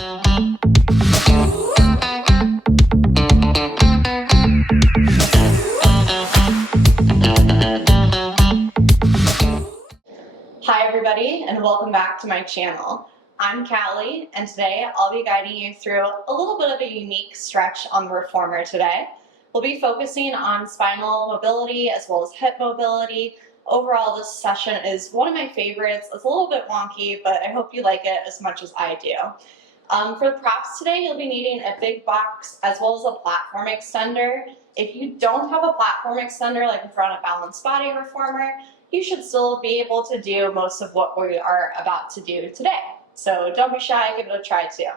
Hi everybody, and welcome back to my channel. I'm Callie, and today I'll be guiding you through a little bit of a unique stretch on the reformer today. We'll be focusing on spinal mobility as well as hip mobility. Overall, this session is one of my favorites. It's a little bit wonky, but I hope you like it as much as I do. For the props today, you'll be needing a big box as well as a platform extender. If you don't have a platform extender like in front of balanced body reformer, you should still be able to do most of what we are about to do today. So don't be shy, give it a try too.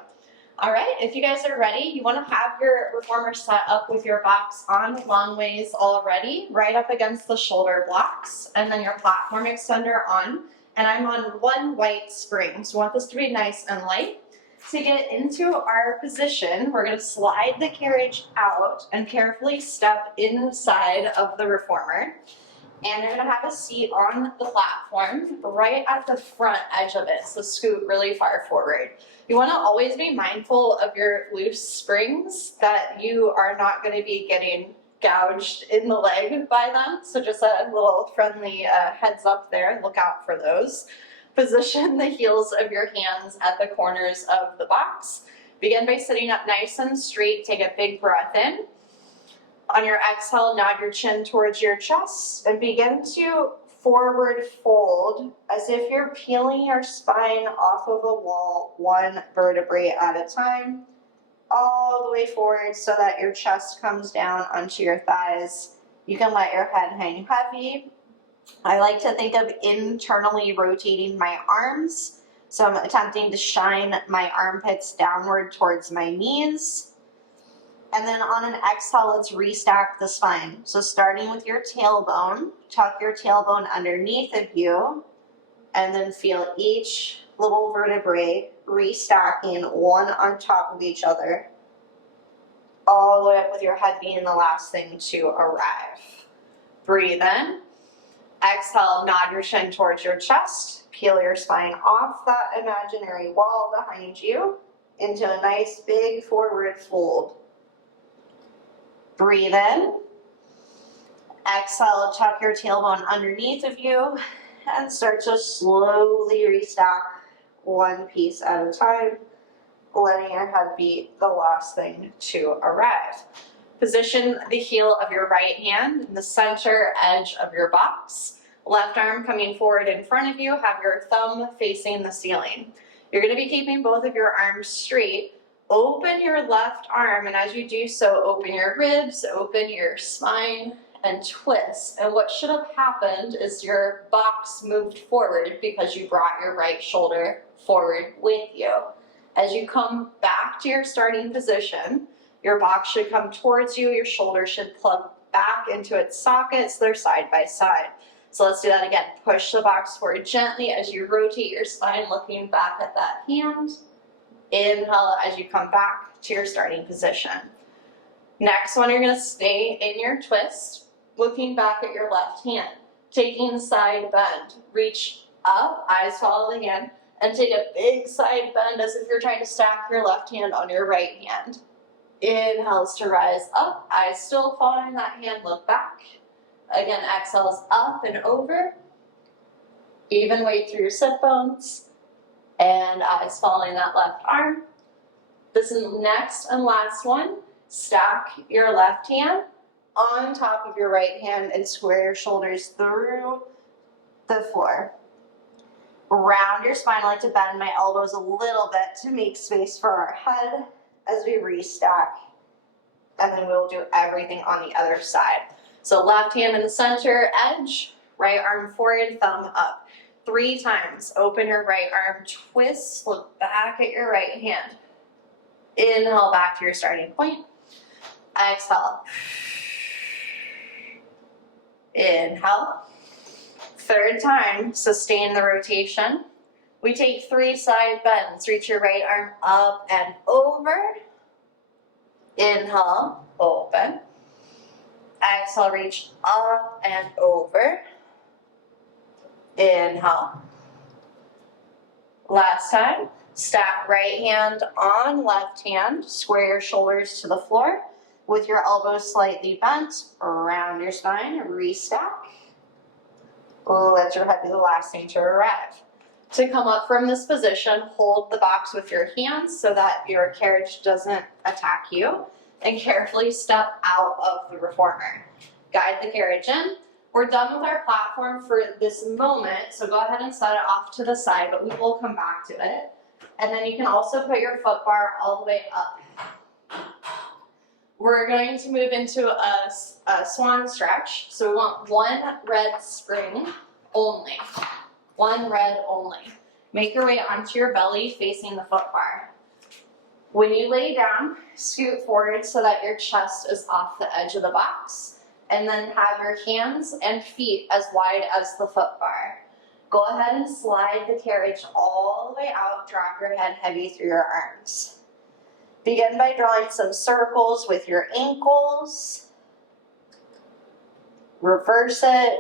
All right, if you guys are ready, you want to have your reformer set up with your box on long ways already, right up against the shoulder blocks, and then your platform extender on. And I'm on one white spring, so we want this to be nice and light. To get into our position, we're going to slide the carriage out and carefully step inside of the reformer. And you're going to have a seat on the platform right at the front edge of it, so scoot really far forward. You want to always be mindful of your loose springs, that you are not going to be getting gouged in the leg by them, so just a little friendly heads up there, look out for those. Position the heels of your hands at the corners of the box. Begin by sitting up nice and straight, take a big breath in. On your exhale, nod your chin towards your chest and begin to forward fold as if you're peeling your spine off of the wall, one vertebrae at a time, all the way forward so that your chest comes down onto your thighs. You can let your head hang heavy. I like to think of internally rotating my arms. So I'm attempting to shine my armpits downward towards my knees. And then on an exhale, let's restack the spine. So starting with your tailbone, tuck your tailbone underneath of you, and then feel each little vertebrae restacking one on top of each other, all the way up with your head being the last thing to arrive. Breathe in. Exhale, nod your chin towards your chest, peel your spine off that imaginary wall behind you into a nice big forward fold. Breathe in. Exhale, tuck your tailbone underneath of you and start to slowly restack one piece at a time, letting your head be the last thing to arrive. Position the heel of your right hand in the center edge of your box. Left arm coming forward in front of you, have your thumb facing the ceiling. You're going to be keeping both of your arms straight. Open your left arm, and as you do so, open your ribs, open your spine, and twist. And what should have happened is your box moved forward because you brought your right shoulder forward with you. As you come back to your starting position, your box should come towards you, your shoulder should plug back into its socket so they're side by side. So let's do that again. Push the box forward gently as you rotate your spine, looking back at that hand. Inhale as you come back to your starting position. Next one, you're going to stay in your twist, looking back at your left hand. Taking side bend, reach up, eyes follow the hand, and take a big side bend as if you're trying to stack your left hand on your right hand. Inhales to rise up, eyes still following that hand, look back. Again, exhales up and over. Even weight through your sit bones. And eyes following that left arm. This is the next and last one. Stack your left hand on top of your right hand and square your shoulders through the floor. Round your spine. I like to bend my elbows a little bit to make space for our head as we restack. And then we'll do everything on the other side. So left hand in the center edge, right arm forward, thumb up. 3 times. Open your right arm, twist, look back at your right hand. Inhale back to your starting point. Exhale. Inhale. 3rd time, sustain the rotation. We take 3 side bends. Reach your right arm up and over. Inhale, open. Exhale, reach up and over. Inhale. Last time. Stack right hand on left hand, square your shoulders to the floor with your elbows slightly bent around your spine, restack. Let your head be the last thing to arrive. To come up from this position, hold the box with your hands so that your carriage doesn't attack you, and carefully step out of the reformer. Guide the carriage in. We're done with our platform for this moment, so go ahead and set it off to the side, but we will come back to it. And then you can also put your foot bar all the way up. We're going to move into a swan stretch. So we want one red spring only. One red only. Make your way onto your belly facing the foot bar. When you lay down, scoot forward so that your chest is off the edge of the box. And then have your hands and feet as wide as the foot bar. Go ahead and slide the carriage all the way out. Drop your head heavy through your arms. Begin by drawing some circles with your ankles. Reverse it.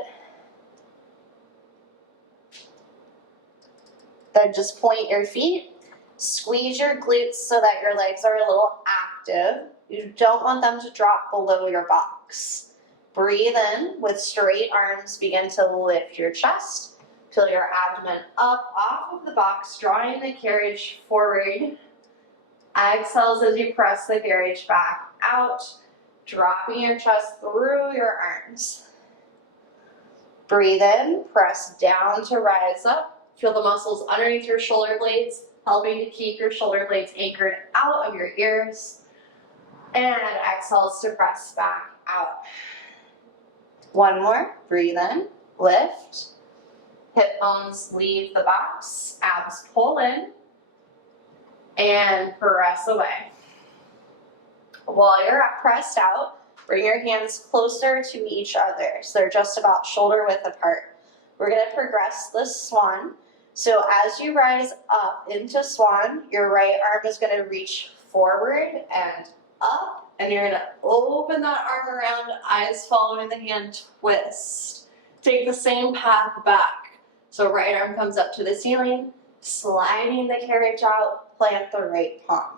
Then just point your feet. Squeeze your glutes so that your legs are a little active. You don't want them to drop below your box. Breathe in with straight arms. Begin to lift your chest. Feel your abdomen up off of the box, drawing the carriage forward. Exhales as you press the carriage back out, dropping your chest through your arms. Breathe in, press down to rise up. Feel the muscles underneath your shoulder blades, helping to keep your shoulder blades anchored out of your ears. And exhales to press back out. One more, breathe in, lift. Hip bones leave the box, abs pull in, and press away. While you're pressed out, bring your hands closer to each other, so they're just about shoulder width apart. We're going to progress the swan. So as you rise up into swan, your right arm is going to reach forward and up, and you're going to open that arm around, eyes following the hand, twist. Take the same path back. So right arm comes up to the ceiling, sliding the carriage out, plant the right palm.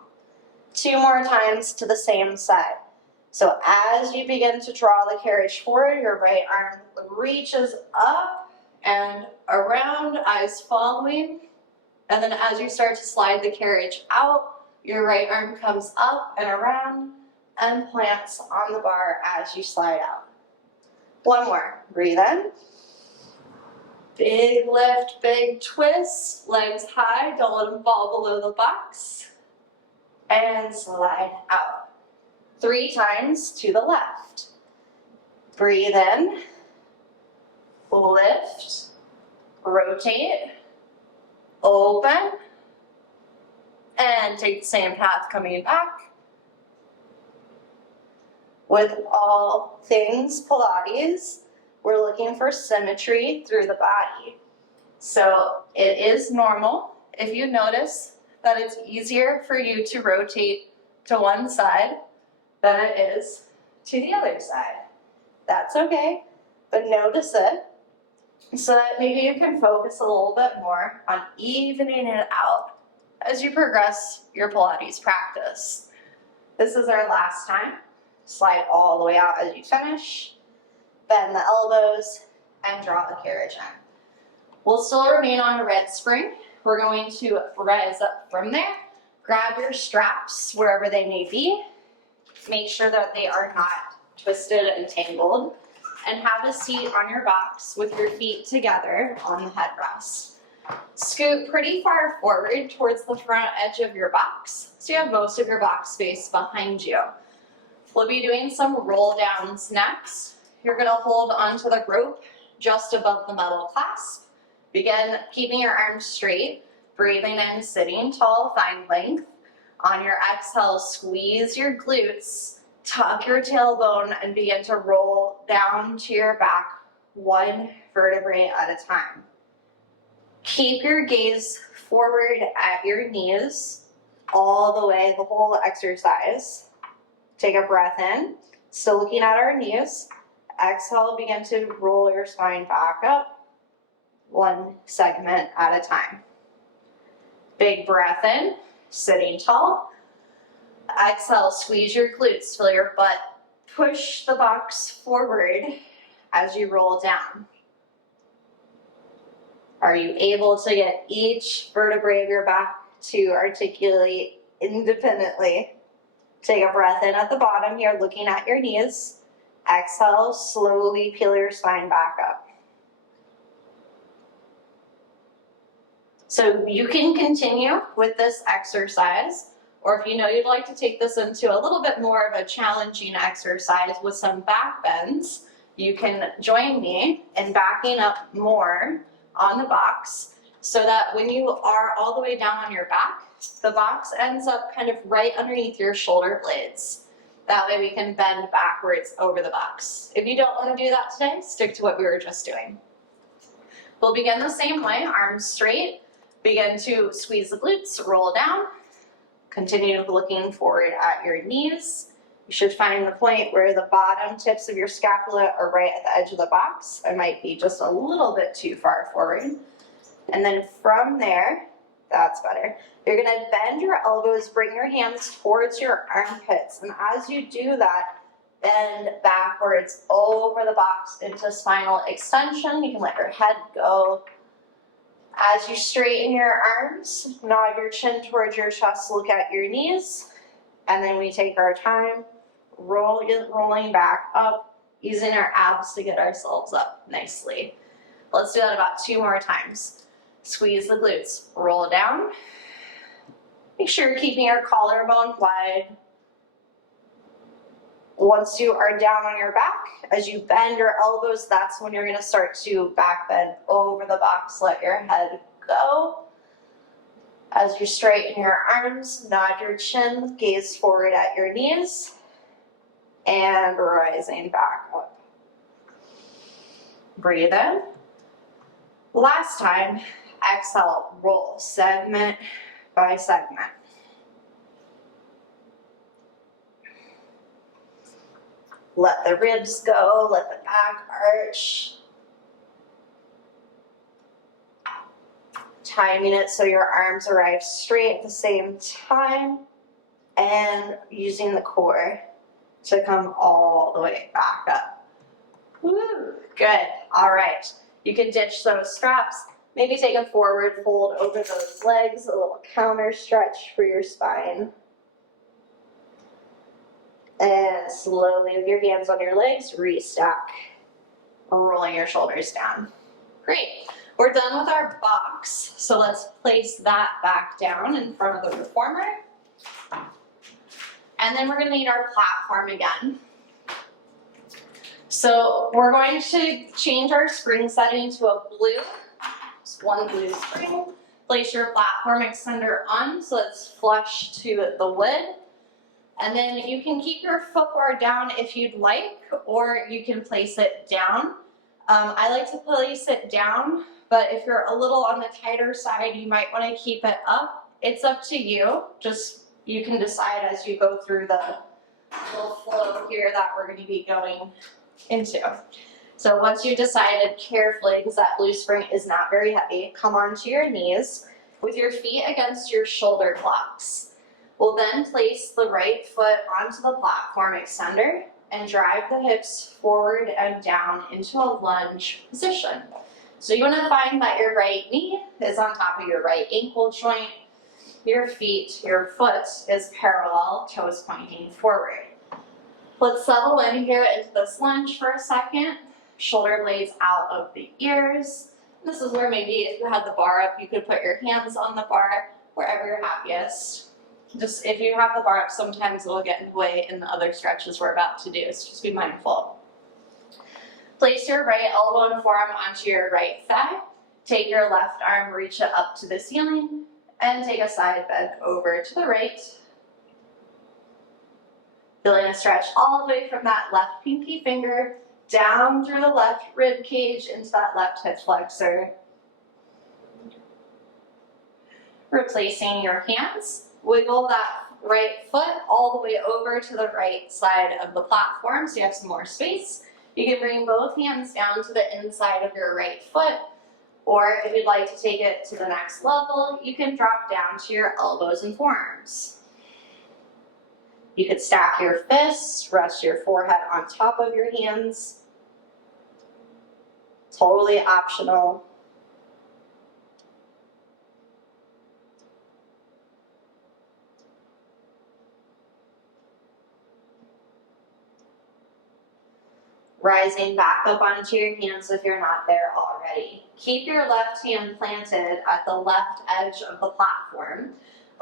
2 more times to the same side. So as you begin to draw the carriage forward, your right arm reaches up and around, eyes following. And then as you start to slide the carriage out, your right arm comes up and around and plants on the bar as you slide out. One more, breathe in. Big lift, big twist, legs high, don't let them fall below the box. And slide out. 3 times to the left. Breathe in, lift, rotate, open, and take the same path coming back. With all things Pilates, we're looking for symmetry through the body. So it is normal if you notice that it's easier for you to rotate to one side than it is to the other side. That's okay, but notice it so that maybe you can focus a little bit more on evening it out as you progress your Pilates practice. This is our last time. Slide all the way out as you finish. Bend the elbows and draw the carriage in. We'll still remain on a red spring. We're going to rise up from there. Grab your straps wherever they may be. Make sure that they are not twisted and tangled. And have a seat on your box with your feet together on the headrest. Scoot pretty far forward towards the front edge of your box, so you have most of your box space behind you. We'll be doing some roll downs next. You're going to hold onto the rope just above the metal clasp. Begin keeping your arms straight, breathing in, sitting tall, find length. On your exhale, squeeze your glutes, tuck your tailbone, and begin to roll down to your back, 1 vertebrae at a time. Keep your gaze forward at your knees all the way, the whole exercise. Take a breath in, still looking at our knees. Exhale, begin to roll your spine back up, 1 segment at a time. Big breath in, sitting tall. Exhale, squeeze your glutes, feel your butt push the box forward as you roll down. Are you able to get each vertebrae of your back to articulate independently? Take a breath in at the bottom here, looking at your knees. Exhale, slowly peel your spine back up. So you can continue with this exercise, or if you know you'd like to take this into a little bit more of a challenging exercise with some back bends, you can join me in backing up more on the box so that when you are all the way down on your back, the box ends up kind of right underneath your shoulder blades. That way we can bend backwards over the box. If you don't want to do that today, stick to what we were just doing. We'll begin the same way, arms straight. Begin to squeeze the glutes, roll down. Continue looking forward at your knees. You should find the point where the bottom tips of your scapula are right at the edge of the box. It might be just a little bit too far forward. And then from there, that's better. You're gonna bend your elbows, bring your hands towards your armpits. And as you do that, bend backwards over the box into spinal extension. You can let your head go. As you straighten your arms, nod your chin towards your chest, look at your knees. And then we take our time, rolling back up, using our abs to get ourselves up nicely. Let's do that about 2 more times. Squeeze the glutes, roll down. Make sure you're keeping your collarbone wide. Once you are down on your back, as you bend your elbows, that's when you're gonna start to back bend over the box. Let your head go. As you straighten your arms, nod your chin, gaze forward at your knees, and rising back up. Breathe in. Last time, exhale, roll segment by segment. Let the ribs go, let the back arch. Timing it so your arms arrive straight at the same time and using the core to come all the way back up. Woo, good, all right. You can ditch those straps. Maybe take a forward fold over those legs, a little counter stretch for your spine. And slowly with your hands on your legs, restack, rolling your shoulders down. Great, we're done with our box. So let's place that back down in front of the reformer. And then we're gonna need our platform again. So we're going to change our spring setting to a blue, just one blue spring. Place your platform extender on so it's flush to the wood. And then you can keep your foot bar down if you'd like, or you can place it down. I like to place it down, but if you're a little on the tighter side, you might want to keep it up. It's up to you. Just you can decide as you go through the little flow here that we're going to be going into. So once you've decided carefully, because that blue spring is not very heavy, come onto your knees with your feet against your shoulder blocks. We'll then place the right foot onto the platform extender and drive the hips forward and down into a lunge position. So you want to find that your right knee is on top of your right ankle joint, your feet, your foot is parallel, toes pointing forward. Let's settle in here into this lunge for a second. Shoulder blades out of the ears. This is where maybe if you had the bar up, you could put your hands on the bar, wherever you're happiest. Just if you have the bar up, sometimes it'll get in the way in the other stretches we're about to do, so just be mindful. Place your right elbow and forearm onto your right thigh. Take your left arm, reach it up to the ceiling, and take a side bend over to the right. Feeling a stretch all the way from that left pinky finger down through the left rib cage into that left hip flexor. Replacing your hands. Wiggle that right foot all the way over to the right side of the platform so you have some more space. You can bring both hands down to the inside of your right foot. Or if you'd like to take it to the next level, you can drop down to your elbows and forearms. You could stack your fists, rest your forehead on top of your hands. Totally optional. Rising back up onto your hands if you're not there already. Keep your left hand planted at the left edge of the platform.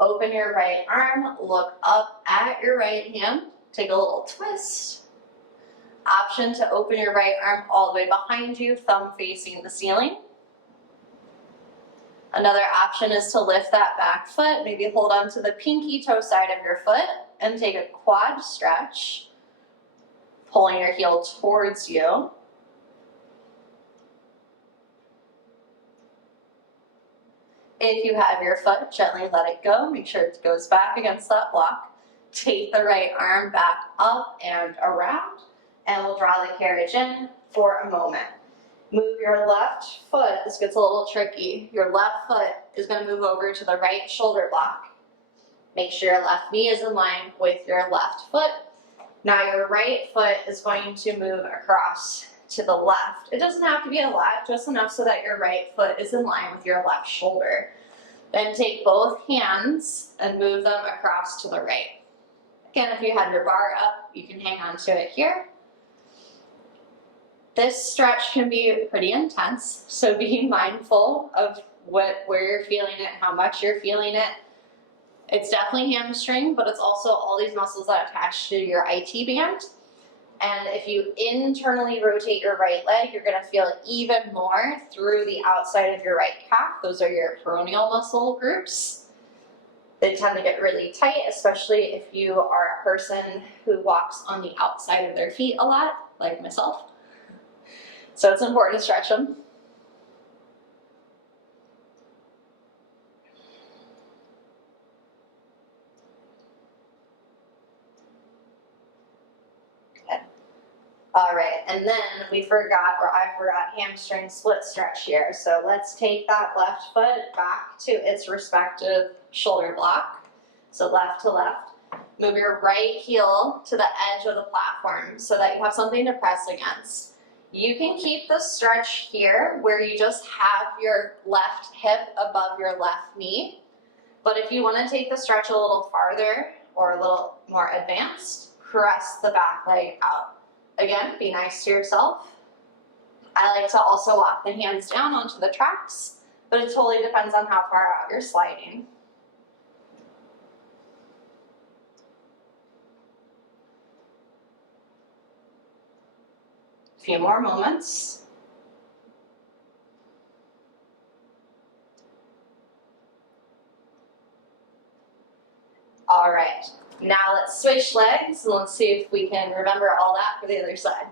Open your right arm, look up at your right hand, take a little twist. Option to open your right arm all the way behind you, thumb facing the ceiling. Another option is to lift that back foot, maybe hold on to the pinky toe side of your foot and take a quad stretch, pulling your heel towards you. If you have your foot, gently let it go. Make sure it goes back against that block. Take the right arm back up and around, and we'll draw the carriage in for a moment. Move your left foot. This gets a little tricky. Your left foot is going to move over to the right shoulder block. Make sure your left knee is in line with your left foot. Now your right foot is going to move across to the left. It doesn't have to be a lot, just enough so that your right foot is in line with your left shoulder. Then take both hands and move them across to the right. Again, if you had your bar up, you can hang on to it here. This stretch can be pretty intense, so be mindful of where you're feeling it, how much you're feeling it. It's definitely hamstring, but it's also all these muscles that attach to your IT band. And if you internally rotate your right leg, you're going to feel it even more through the outside of your right calf. Those are your peroneal muscle groups. They tend to get really tight, especially if you are a person who walks on the outside of their feet a lot, like myself. So it's important to stretch them. All right, and then I forgot hamstring split stretch here. So let's take that left foot back to its respective shoulder block. So left to left. Move your right heel to the edge of the platform so that you have something to press against. You can keep the stretch here where you just have your left hip above your left knee. But if you want to take the stretch a little farther or a little more advanced, press the back leg out. Again, be nice to yourself. I like to also walk the hands down onto the tracks, but it totally depends on how far out you're sliding. A few more moments. All right. Now let's switch legs and let's see if we can remember all that for the other side.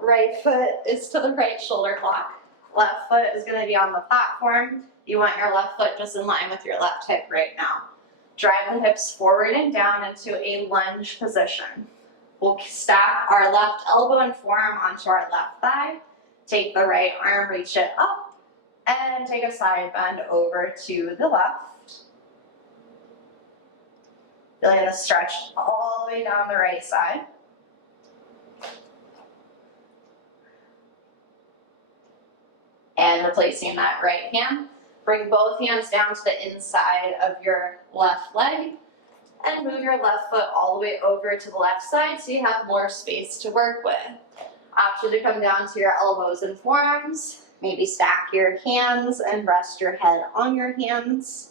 Right foot is to the right shoulder block. Left foot is going to be on the platform. You want your left foot just in line with your left hip right now. Drive the hips forward and down into a lunge position. We'll stack our left elbow and forearm onto our left thigh. Take the right arm, reach it up, and take a side bend over to the left. Feeling the stretch all the way down the right side. And replacing that right hand. Bring both hands down to the inside of your left leg and move your left foot all the way over to the left side so you have more space to work with. Option to come down to your elbows and forearms. Maybe stack your hands and rest your head on your hands.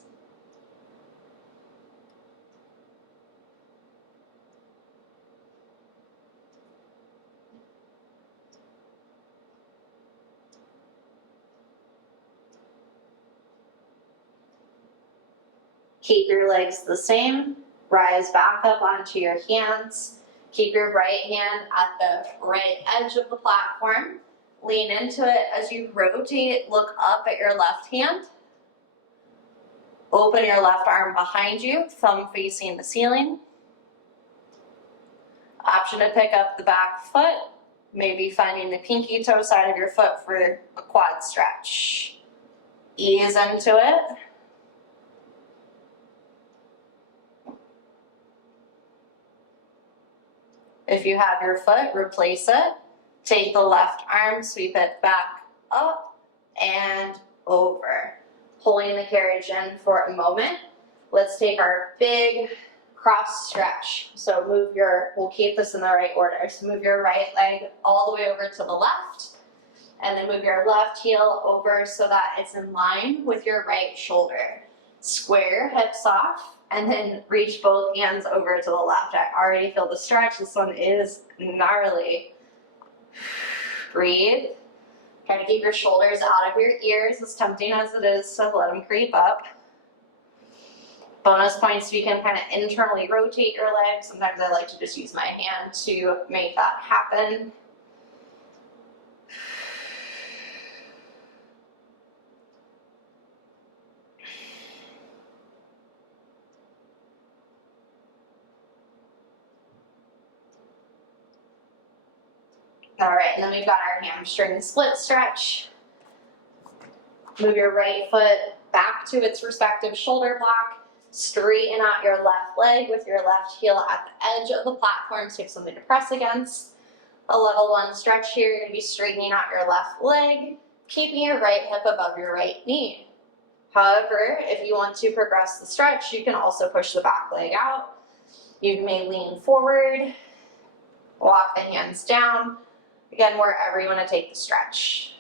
Keep your legs the same. Rise back up onto your hands. Keep your right hand at the right edge of the platform. Lean into it as you rotate. Look up at your left hand. Open your left arm behind you, thumb facing the ceiling. Option to pick up the back foot. Maybe finding the pinky toe side of your foot for a quad stretch. ease into it. If you have your foot, replace it. Take the left arm, sweep it back up and over. Holding the carriage in for a moment. Let's take our big cross stretch. So we'll keep this in the right order. So move your right leg all the way over to the left, and then move your left heel over so that it's in line with your right shoulder. Square hips off, and then reach both hands over to the left. I already feel the stretch. This one is gnarly. Breathe. Try to keep your shoulders out of your ears, as tempting as it is to let them creep up. Bonus points, you can kind of internally rotate your legs. Sometimes I like to just use my hand to make that happen. All right, and then we've got our hamstring split stretch. Move your right foot back to its respective shoulder block. Straighten out your left leg with your left heel at the edge of the platform, so you have something to press against. A level 1 stretch here, you're gonna be straightening out your left leg, keeping your right hip above your right knee. However, if you want to progress the stretch, you can also push the back leg out. You may lean forward, walk the hands down. Again, wherever you want to take the stretch.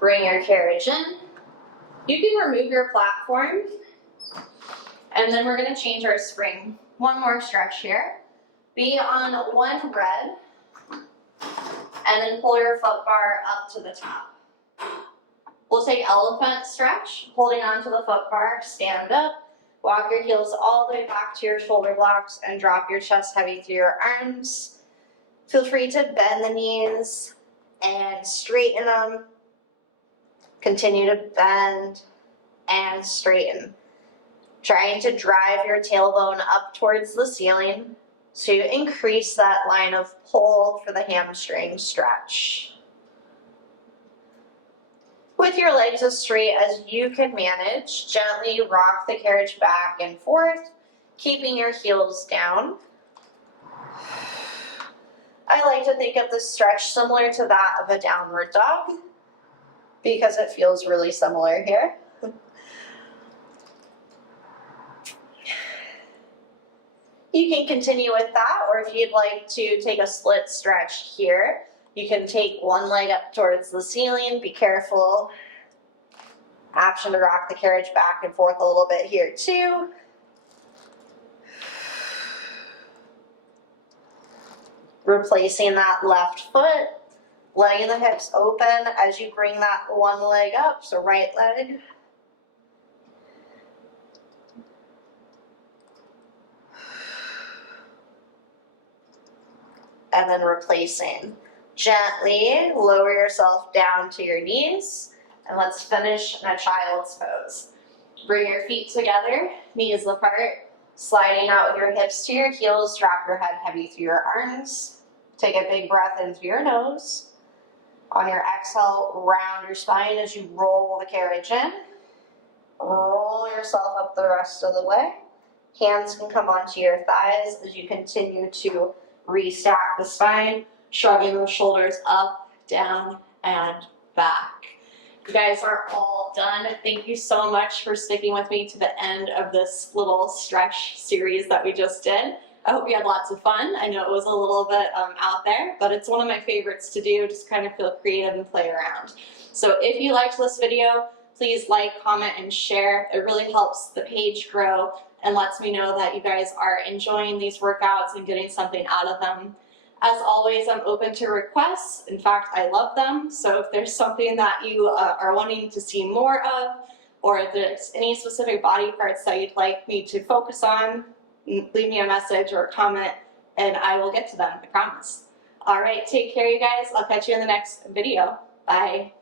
Bring your carriage in. You can remove your platform, and then we're going to change our spring. One more stretch here. Be on one red, and then pull your foot bar up to the top. We'll take elephant stretch, holding onto the foot bar, stand up, walk your heels all the way back to your shoulder blocks, and drop your chest heavy through your arms. Feel free to bend the knees and straighten them. Continue to bend and straighten. Trying to drive your tailbone up towards the ceiling to increase that line of pull for the hamstring stretch. With your legs as straight as you can manage, gently rock the carriage back and forth, keeping your heels down. I like to think of this stretch similar to that of a downward dog because it feels really similar here. You can continue with that, or if you'd like to take a split stretch here, you can take one leg up towards the ceiling. Be careful. Option to rock the carriage back and forth a little bit here too. Replacing that left foot, letting the hips open as you bring that one leg up, so right leg. And then replacing. Gently lower yourself down to your knees, and let's finish in a child's pose. Bring your feet together, knees apart, sliding out with your hips to your heels, drop your head heavy through your arms. Take a big breath in through your nose. On your exhale, round your spine as you roll the carriage in. Roll yourself up the rest of the way. Hands can come onto your thighs as you continue to restack the spine, shrugging those shoulders up, down, and back. You guys are all done. Thank you so much for sticking with me to the end of this little stretch series that we just did. I hope you had lots of fun. I know it was a little bit out there, but it's one of my favorites to do, just kind of feel creative and play around. So if you liked this video, please like, comment, and share. It really helps the page grow and lets me know that you guys are enjoying these workouts and getting something out of them. As always, I'm open to requests. In fact, I love them. So if there's something that you are wanting to see more of, or if there's any specific body parts that you'd like me to focus on, leave me a message or a comment and I will get to them, I promise. All right, take care, you guys. I'll catch you in the next video. Bye.